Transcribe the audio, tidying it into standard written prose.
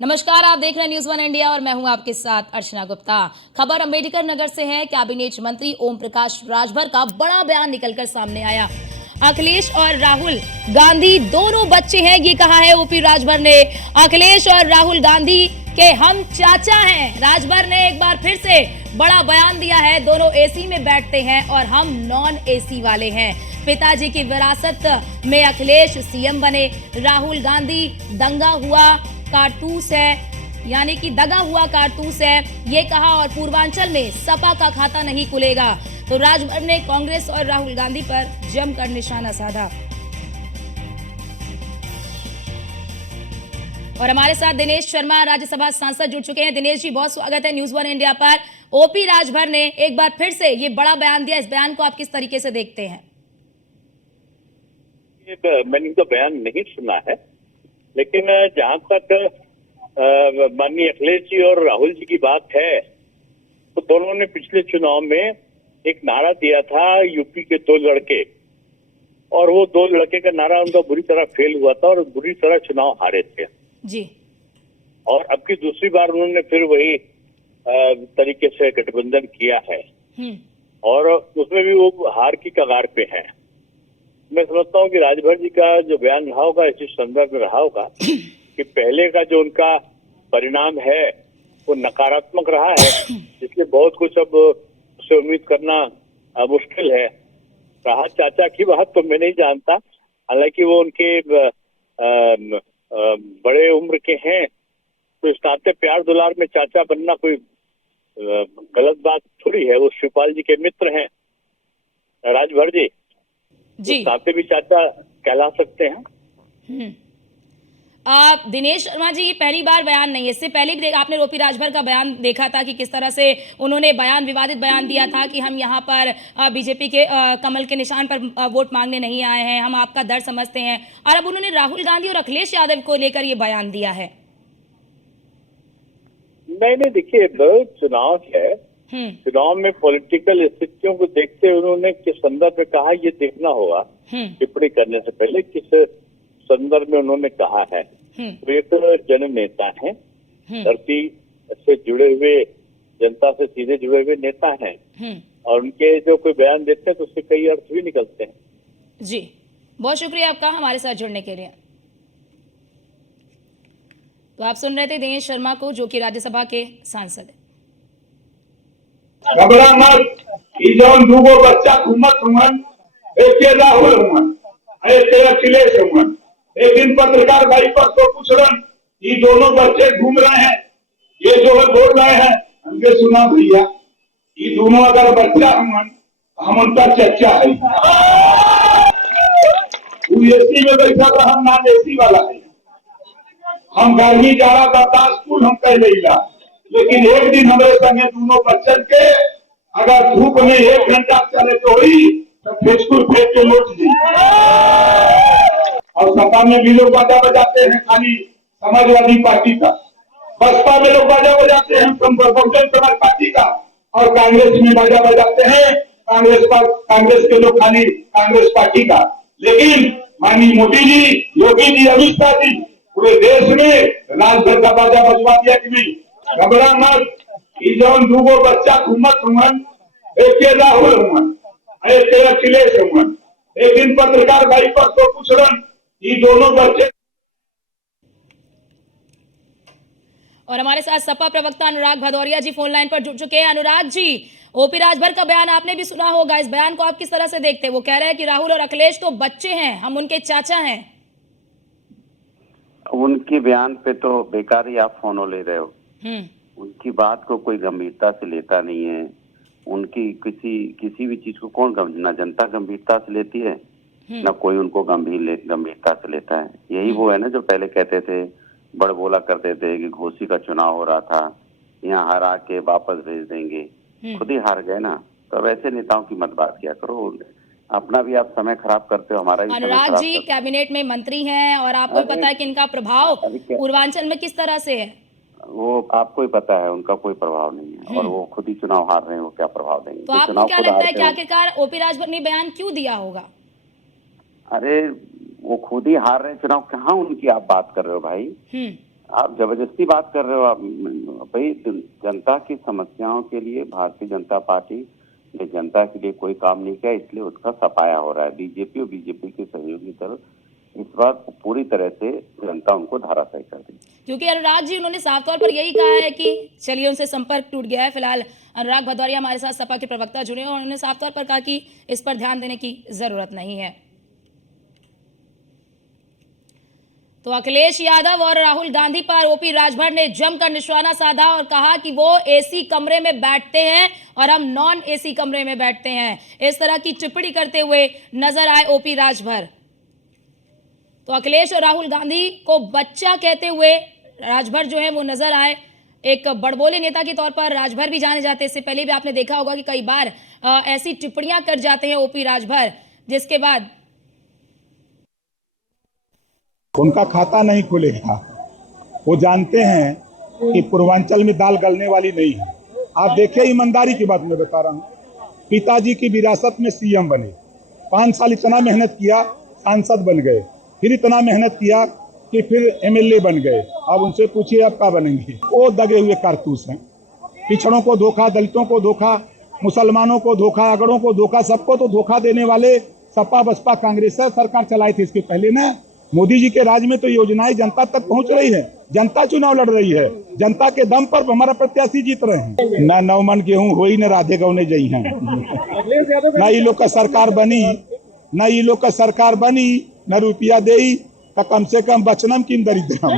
नमस्कार, आप देख रहे हैं न्यूज़ वन इंडिया और मैं हूं आपके साथ अर्चना गुप्ता। खबर अंबेडकर नगर से है। कैबिनेट मंत्री ओम प्रकाश राजभर का बड़ा बयान निकलकर सामने आया। अखिलेश और राहुल गांधी दोनों बच्चे हैं, ये कहा है ओपी राजभर ने। अखिलेश और राहुल गांधी के हम चाचा हैं। राजभर ने एक बार फिर से बड़ा बयान दिया है। दोनों एसी में बैठते हैं और हम नॉन एसी वाले हैं। पिताजी की विरासत में अखिलेश सीएम बने। राहुल गांधी दंगा हुआ कारतूस है, यानी कि दगा हुआ कारतूस है, ये कहा। और पूर्वांचल में सपा का खाता नहीं खुलेगा। तो राजभर ने कांग्रेस और राहुल गांधी पर जमकर निशाना साधा। और हमारे साथ दिनेश शर्मा राज्यसभा सांसद जुड़ चुके हैं। दिनेश जी, बहुत स्वागत है न्यूज़ वन इंडिया पर। ओपी राजभर ने एक बार फिर से ये बड़ा बयान दिया। इस बयान को आप किस तरीके से देखते हैं? मैंने तो बयान नहीं सुना है, लेकिन जहां तक माननीय अखिलेश जी और राहुल जी की बात है, तो दोनों ने पिछले चुनाव में एक नारा दिया था, यूपी के दो लड़के, और वो दो लड़के का नारा उनका बुरी तरह फेल हुआ था और बुरी तरह चुनाव हारे थे जी। और अब की दूसरी बार उन्होंने फिर वही तरीके से गठबंधन किया है और उसमें भी वो हार की कगार पे है। मैं समझता हूँ कि राजभर जी का जो बयान रहा होगा इसी संदर्भ में रहा होगा कि पहले का जो उनका परिणाम है वो नकारात्मक रहा है, इसलिए बहुत कुछ अब उससे उम्मीद करना मुश्किल है। रहा चाचा की बात तो मैं नहीं जानता, हालांकि वो उनके बड़े उम्र के हैं, तो इस नाते प्यार दुलार में चाचा बनना कोई गलत बात थोड़ी है। वो शिवपाल जी के मित्र हैं राजभर जी, जी। नाते भी चाचा कहला सकते हैं। दिनेश शर्मा जी, ये पहली बार बयान नहीं है। इससे पहले भी आपने ओपी राजभर का बयान देखा था कि किस तरह से उन्होंने विवादित बयान दिया था कि हम यहाँ पर बीजेपी के कमल के निशान पर वोट मांगने नहीं आए हैं, हम आपका दर्द समझते हैं। और अब उन्होंने राहुल गांधी और अखिलेश यादव को लेकर ये बयान दिया है। नहीं, देखिए, चुनाव है, चुनाव में पॉलिटिकल स्थितियों को देखते हुए उन्होंने किस संदर्भ में कहा ये देखना होगा टिप्पणी करने से पहले, किस संदर्भ में उन्होंने कहा है। तो एक जन नेता है, धरती से जुड़े हुए, जनता से सीधे जुड़े हुए नेता हैं और उनके जो कोई बयान देते हैं तो उससे कई अर्थ भी निकलते हैं। जी, बहुत शुक्रिया आपका हमारे साथ जुड़ने के लिए। तो आप सुन रहे थे दिनेश शर्मा को, जो कि राज्यसभा के सांसद है। घबरा मत, ई जौन दूगो बच्चा घूमत हुवन, एक के राहुल हुवन, एक के अखिलेश हुवन। एक दिन पत्रकार भाई पर तो पूछ रहे, ये दोनों बच्चे घूम रहे हैं, ये जो है बोल रहे हैं, हमके सुना भैया, ये दोनों अगर बच्चा हुवन, हम उनका चच्चा है। वो एसी में बैठा था, हम नॉन एसी वाला है। हम गर्मी जाड़ा बर्दाश्त कुल हम कह लेगा, लेकिन एक दिन हमारे संगे दोनों बच्चन के अगर धूप में 1 घंटा चले तो ही तो फेसकुल फेंक के लौट जाए। और सपा में भी लोग बाजा बजाते हैं, खाली समाजवादी पार्टी का। बसपा में लोग बाजा बजाते हैं बहुजन समाज पार्टी का, और कांग्रेस में बाजा बजाते हैं कांग्रेस के लोग खाली कांग्रेस पार्टी का। लेकिन माननीय मोदी जी, योगी जी, अमित शाह जी पूरे देश में राजभर का बाजा बजवा दिया कि नहीं। घबरा मत, ई जौन दूगो बच्चा घूमत हुवन, एक के राहुल हुवन, एक के अखिलेश हुवन। एक दिन पत्रकार भाई पर तो पूछ रहे, ये दोनों बच्चे। और हमारे साथ सपा प्रवक्ता अनुराग भदौरिया जी फोन लाइन पर जुड़ चुके हैं। अनुराग जी, ओपी राजभर का बयान आपने भी सुना होगा, इस बयान को आप किस तरह से देखते हैं? वो कह रहे हैं कि राहुल और अखिलेश तो बच्चे हैं, हम उनके चाचा हैं। उनके बयान पे तो बेकार ही आप फोन ले रहे हो। उनकी बात को कोई गंभीरता से लेता नहीं है। उनकी किसी भी चीज को कौन ना जनता गंभीरता से लेती है, ना कोई उनको गंभीरता से लेता है। यही वो है ना जो पहले कहते थे, बड़ बोला करते थे कि घोसी का चुनाव हो रहा था, यहाँ हरा के वापस भेज देंगे, खुद ही हार गए ना। तो अब ऐसे नेताओं की मत बात किया करो, अपना भी आप समय खराब करते हो, हमारा भी समय अनुराग खराब जी करते हो। कैबिनेट में मंत्री हैं और आपको पता है कि इनका प्रभाव पूर्वांचल में किस तरह से है। वो आपको ही पता है, उनका कोई प्रभाव नहीं है और वो खुद ही चुनाव हार रहे हैं, वो क्या प्रभाव देंगे। तो आपको क्या लगता है कि आखिरकार ओपी राजभर ने बयान क्यों दिया होगा? अरे वो खुद ही हार रहे हैं चुनाव, कहाँ उनकी आप बात कर रहे हो भाई। आप जबरदस्ती बात कर रहे हो। आप भाई जनता की समस्याओं के लिए भारतीय जनता पार्टी ने जनता के लिए कोई काम नहीं किया, इसलिए उसका सफाया हो रहा है। बीजेपी और बीजेपी के सहयोगी दल इस बार पूरी तरह से जनता उनको धराशायी कर दी। क्योंकि अनुराग जी उन्होंने साफ तौर पर यही कहा है कि चलिए उनसे संपर्क टूट गया है। फिलहाल अनुराग भदौरिया हमारे साथ सपा के प्रवक्ता जुड़े हैं और उन्होंने साफ तौर पर कहा कि इस पर ध्यान देने की जरूरत नहीं है। तो अखिलेश यादव और राहुल गांधी पर ओपी राजभर ने जमकर निशाना साधा और कहा कि वो एसी कमरे में बैठते हैं और हम नॉन एसी कमरे में बैठते हैं। इस तरह की टिप्पणी करते हुए नजर आए ओपी राजभर। तो अखिलेश और राहुल गांधी को बच्चा कहते हुए राजभर जो है वो नजर आए। एक बड़बोले नेता के तौर पर राजभर भी जाने जाते हैं। इससे पहले भी आपने देखा होगा कि कई बार ऐसी टिप्पणियां कर जाते हैं ओपी राजभर, जिसके बाद उनका खाता नहीं खुलेगा। वो जानते हैं कि पूर्वांचल में दाल गलने वाली नहीं है। आप देखिए, ईमानदारी की बात मैं बता रहा हूँ। पिताजी की विरासत में सीएम बने, 5 साल इतना मेहनत किया, सांसद बन गए, फिर इतना मेहनत किया कि फिर एमएलए बन गए। अब उनसे पूछिए अब क्या बनेंगे। वो दगे हुए कारतूस हैं। पिछड़ों को धोखा, दलितों को धोखा, मुसलमानों को धोखा, अगड़ों को धोखा, सबको तो धोखा देने वाले सपा बसपा कांग्रेस सरकार चलाई थी इसके पहले ना। मोदी जी के राज में तो योजनाएं जनता तक पहुंच रही है। जनता चुनाव लड़ रही है, जनता के दम पर हमारा प्रत्याशी जीत रहे हैं। न 9 मन गेहूं होई न राधे गौने जई हैं। न ये लोग का सरकार बनी, न ये लोग का सरकार बनी, न रुपया देई, कम से कम बचनम किन दरिद्रम।